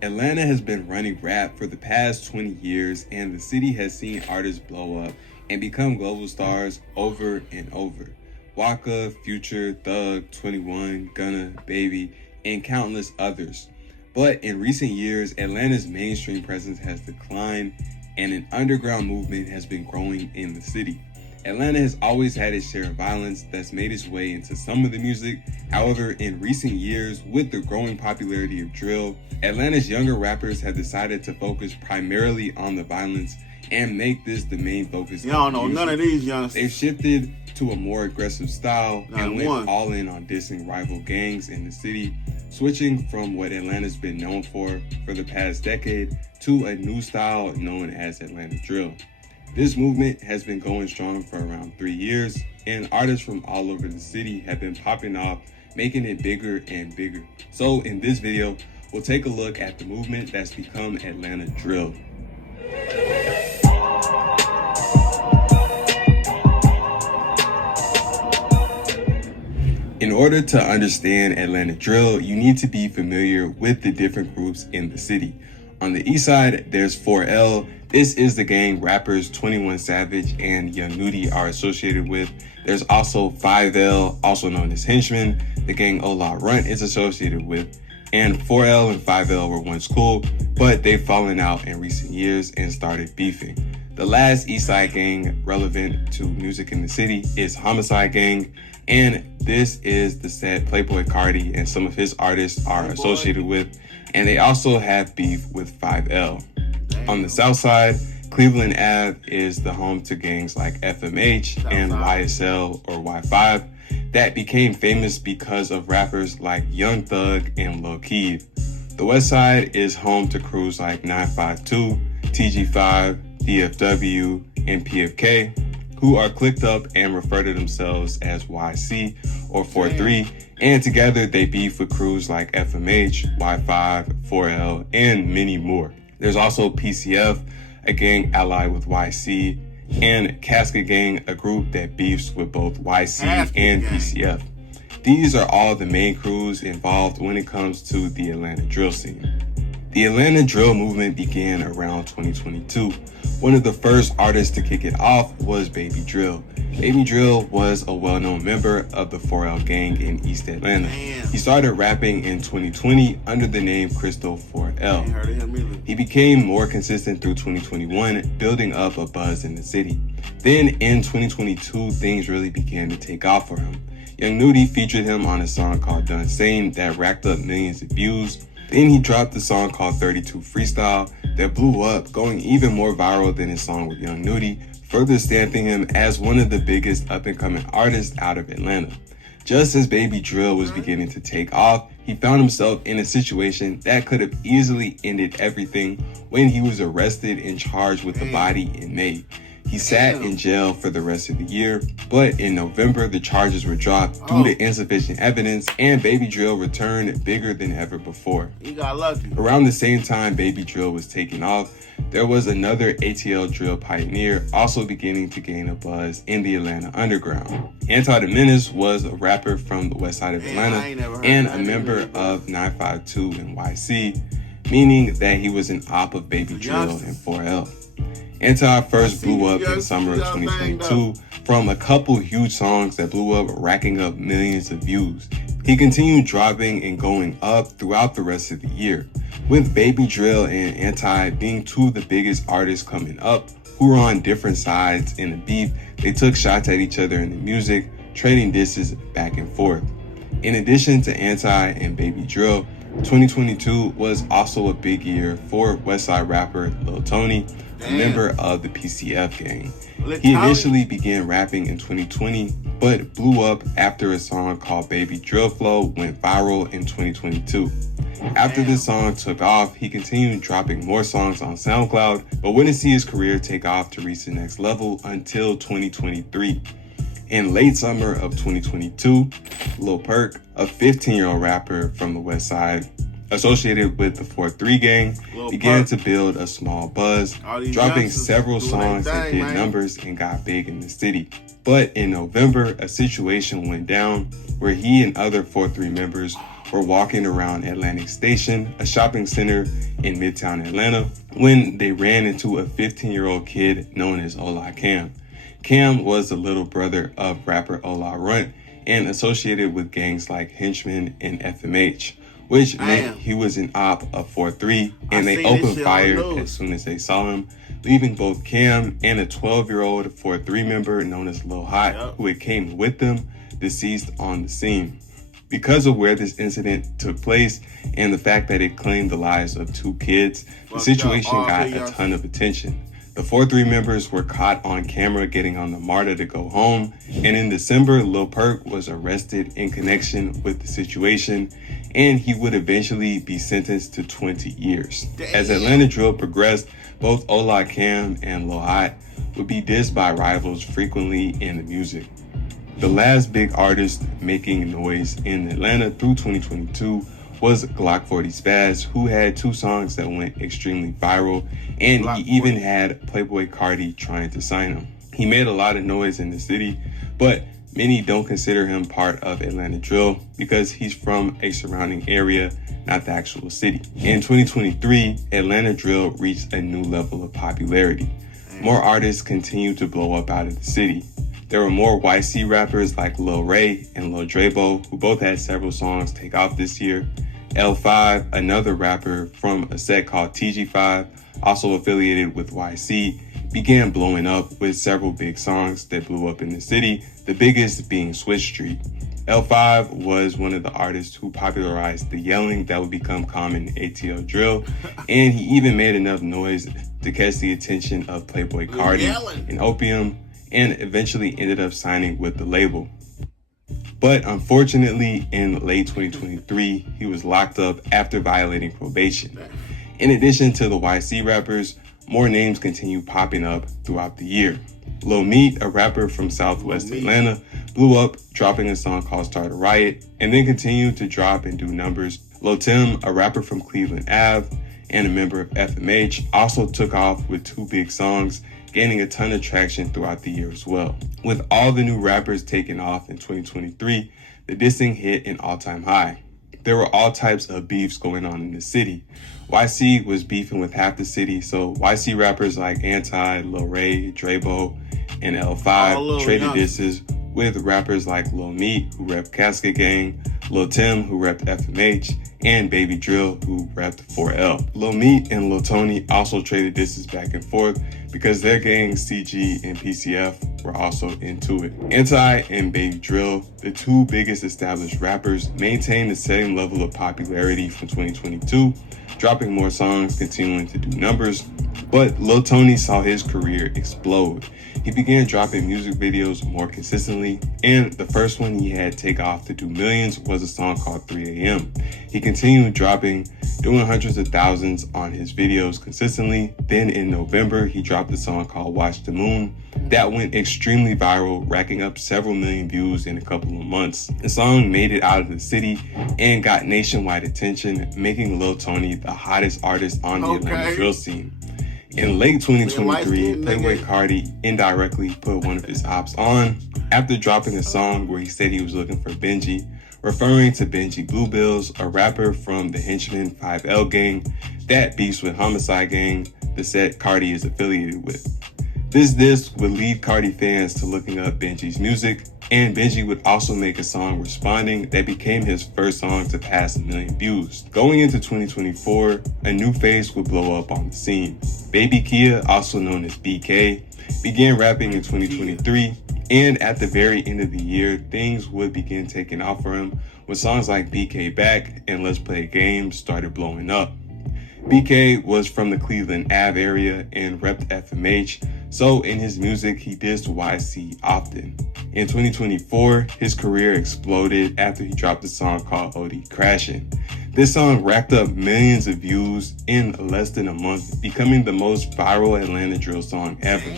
Atlanta has been running rap for the past 20 years, and the city has seen artists blow up and become global stars over and over. Waka, Future, Thug, 21, Gunna, Baby, and countless others. But in recent years, Atlanta's mainstream presence has declined, and an underground movement has been growing in the city. Atlanta has always had its share of violence that's made its way into some of the music. However, in recent years, with the growing popularity of drill, Atlanta's younger rappers have decided to focus primarily on the violence and make this the main focus. Y'all know none of these youngsters. They've shifted to a more aggressive style and went one. all in on dissing rival gangs in the city, switching from what Atlanta's been known for the past decade to a new style known as Atlanta drill. This movement has been going strong for around 3 years, and artists from all over the city have been popping off, making it bigger and bigger. So in this video, we'll take a look at the movement that's become Atlanta drill. In order to understand Atlanta drill, you need to be familiar with the different groups in the city. On the east side, there's 4L. This is the gang rappers 21 Savage and Young Nudy are associated with. There's also 5L, also known as Henchmen, the gang Ola Runt is associated with. And 4L and 5L were once cool, but they've fallen out in recent years and started beefing. The last east side gang relevant to music in the city is Homicide Gang, and this is the set Playboi Carti and some of his artists are associated with, and they also have beef with 5L. On the south side, Cleveland Ave is the home to gangs like FMH and YSL or Y5 that became famous because of rappers like Young Thug and Lil Keed. The west side is home to crews like 952, TG5, DFW, and PFK, who are clicked up and refer to themselves as YC or 43, and together they beef with crews like FMH, Y5, 4L, and many more. There's also PCF, a gang allied with YC, and Casket Gang, a group that beefs with both YC and PCF. These are all the main crews involved when it comes to the Atlanta drill scene. The Atlanta drill movement began around 2022. One of the first artists to kick it off was Baby Drill. Baby Drill was a well-known member of the 4L gang in East Atlanta. He started rapping in 2020 under the name Crystal 4L. He became more consistent through 2021, building up a buzz in the city. Then in 2022, things really began to take off for him. Young Nudy featured him on a song called Done Same that racked up millions of views. Then he dropped a song called 32 Freestyle that blew up, going even more viral than his song with Young Nudy, further stamping him as one of the biggest up-and-coming artists out of Atlanta. Just as Baby Drill was beginning to take off, he found himself in a situation that could have easily ended everything when he was arrested and charged with the body in May. He sat in jail for the rest of the year, but in November, the charges were dropped due to insufficient evidence, and Baby Drill returned bigger than ever before. He got lucky. Around the same time Baby Drill was taking off, there was another ATL drill pioneer also beginning to gain a buzz in the Atlanta underground. Anti the Menace was a rapper from the west side of Atlanta and a member of 952 and YC, meaning that he was an op of Baby Drill and 4L. Anti first blew up in summer of 2022 from a couple huge songs that blew up, racking up millions of views. He continued dropping and going up throughout the rest of the year, with Baby Drill and Anti being two of the biggest artists coming up who were on different sides in the beef. They took shots at each other in the music, trading disses back and forth. In addition to Anti and Baby Drill, 2022 was also a big year for Westside rapper Lil Tony, a member of the PCF gang. He initially began rapping in 2020, but blew up after a song called Baby Drill Flow went viral in 2022. After the song took off, he continued dropping more songs on SoundCloud, but wouldn't see his career take off to reach the next level until 2023. In late summer of 2022, Lil Perk, a 15-year-old rapper from the West Side, associated with the 4-3 gang, Lil began Perk. to build a small buzz, All these dropping youngsters several doing their songs that thing, did man. numbers and got big in the city. But in November, a situation went down where he and other 4-3 members were walking around Atlantic Station, a shopping center in Midtown Atlanta, when they ran into a 15-year-old kid known as Ola Cam. Cam was the little brother of rapper Ola Runt and associated with gangs like Henchmen and FMH, which meant he was an op of 4-3, and they opened fire as soon as they saw him, leaving both Cam and a 12-year-old 4-3 member known as Lil Hot, who had came with them, deceased on the scene. Because of where this incident took place and the fact that it claimed the lives of 2 kids, the situation got a ton of attention. The 4-3 members were caught on camera getting on the MARTA to go home, and in December, Lil Perk was arrested in connection with the situation, and he would eventually be sentenced to 20 years. As Atlanta Drill progressed, both Ola Cam and Lil Hot would be dissed by rivals frequently in the music. The last big artist making noise in Atlanta through 2022 was Glock 40 Spaz, who had 2 songs that went extremely viral, and he even had Playboy Carti trying to sign him. He made a lot of noise in the city, but many don't consider him part of Atlanta Drill because he's from a surrounding area, not the actual city. In 2023, Atlanta Drill reached a new level of popularity. More artists continued to blow up out of the city. There were more YC rappers like Lil Ray and Lil Drabo, who both had several songs take off this year. L5, another rapper from a set called TG5, also affiliated with YC, began blowing up with several big songs that blew up in the city, the biggest being Switch Street. L5 was one of the artists who popularized the yelling that would become common in ATL Drill, and he even made enough noise to catch the attention of Playboy Carti and Opium, and eventually ended up signing with the label. But unfortunately, in late 2023, he was locked up after violating probation. In addition to the YC rappers, more names continue popping up throughout the year. Lil Meat, a rapper from Southwest Atlanta, blew up, dropping a song called Start a Riot, and then continued to drop and do numbers. Lil Tim, a rapper from Cleveland Ave and a member of FMH, also took off with 2 big songs, gaining a ton of traction throughout the year as well. With all the new rappers taking off in 2023, the dissing hit an all-time high. There were all types of beefs going on in the city. YC was beefing with half the city, so YC rappers like Anti, Lil Ray, Drabo, and L5 traded disses with rappers like Lil Meat, who repped Casket Gang, Lil Tim, who repped FMH, and Baby Drill, who repped 4L. Lil Meat and Lil Tony also traded disses back and forth because their gangs, CG and PCF, were also into it. Anti and Baby Drill, the 2 biggest established rappers, maintained the same level of popularity from 2022, dropping more songs, continuing to do numbers. But Lil Tony saw his career explode. He began dropping music videos more consistently, and the first one he had take off to do millions was a song called 3am. He continued dropping, doing hundreds of thousands on his videos consistently. Then in November, he dropped a song called Watch the Moon that went extremely viral, racking up several million views in a couple of months. The song made it out of the city and got nationwide attention, making Lil Tony the hottest artist on the Atlanta drill scene. In late 2023, Playboy Carti indirectly put one of his ops on after dropping a song where he said he was looking for Benji, referring to Benji Bluebills, a rapper from the Henchmen 5L gang that beefs with Homicide Gang, the set Carti is affiliated with. This would lead Carti fans to looking up Benji's music, and Benji would also make a song responding that became his first song to pass 1 million views. Going into 2024, a new face would blow up on the scene. Baby Kia, also known as BK, began rapping in 2023, and at the very end of the year, things would begin taking off for him when songs like BK Back and Let's Play a Game started blowing up. BK was from the Cleveland Ave area and repped FMH, so in his music he dissed YC often. In 2024, his career exploded after he dropped a song called OD Crashin'. This song racked up millions of views in less than a month, becoming the most viral Atlanta drill song ever.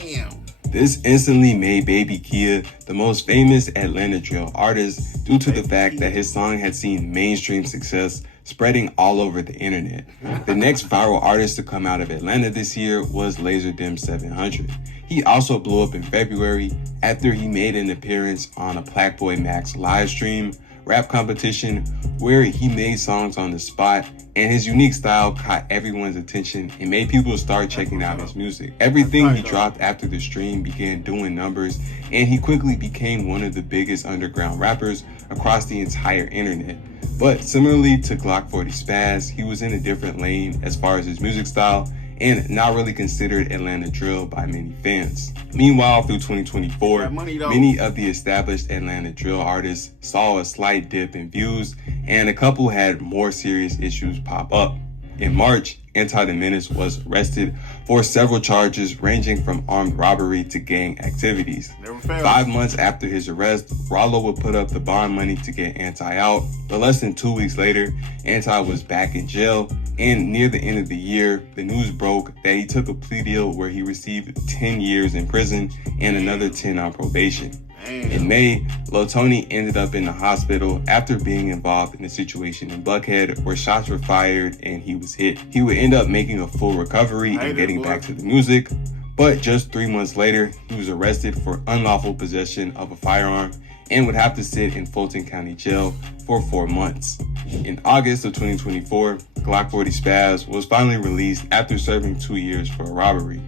This instantly made Baby Kia the most famous Atlanta drill artist due to the fact that his song had seen mainstream success, spreading all over the internet. The next viral artist to come out of Atlanta this year was Laserdisc 700. He also blew up in February after he made an appearance on a Plaque Max live stream rap competition where he made songs on the spot, and his unique style caught everyone's attention and made people start checking out his music. Everything he dropped after the stream began doing numbers, and he quickly became one of the biggest underground rappers across the entire internet. But similarly to Glock 40 Spaz, he was in a different lane as far as his music style and not really considered Atlanta drill by many fans. Meanwhile, through 2024, many of the established Atlanta drill artists saw a slight dip in views, and a couple had more serious issues pop up. In March, Anti the Menace was arrested for several charges ranging from armed robbery to gang activities. 5 months after his arrest, Rollo would put up the bond money to get Anti out, but less than 2 weeks later, Anti was back in jail, and near the end of the year, the news broke that he took a plea deal where he received 10 years in prison and another 10 on probation. In May, Lil Tony ended up in the hospital after being involved in a situation in Buckhead where shots were fired and he was hit. He would end up making a full recovery and getting back to the music, but just 3 months later, he was arrested for unlawful possession of a firearm and would have to sit in Fulton County Jail for 4 months. In August of 2024, Glock 40 Spaz was finally released after serving 2 years for a robbery.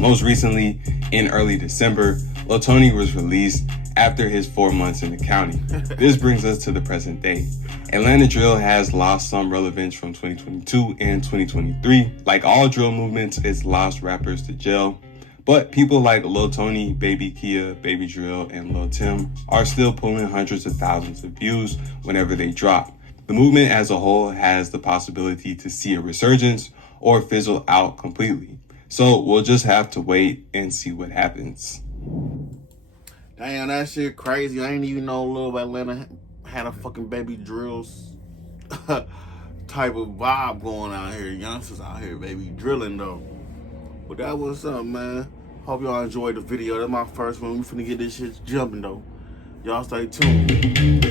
Most recently, in early December, Lil Tony was released after his 4 months in the county. This brings us to the present day. Atlanta drill has lost some relevance from 2022 and 2023. Like all drill movements, it's lost rappers to jail. But people like Lil Tony, Baby Kia, Baby Drill, and Lil Tim are still pulling hundreds of thousands of views whenever they drop. The movement as a whole has the possibility to see a resurgence or fizzle out completely. So we'll just have to wait and see what happens. Damn, that shit crazy. I ain't even know Lil Atlanta had a fucking Baby Drills type of vibe going out here. Youngsters out here, baby, drilling though. But that was something, man. Hope y'all enjoyed the video. That's my first one. We finna get this shit jumping though. Y'all stay tuned.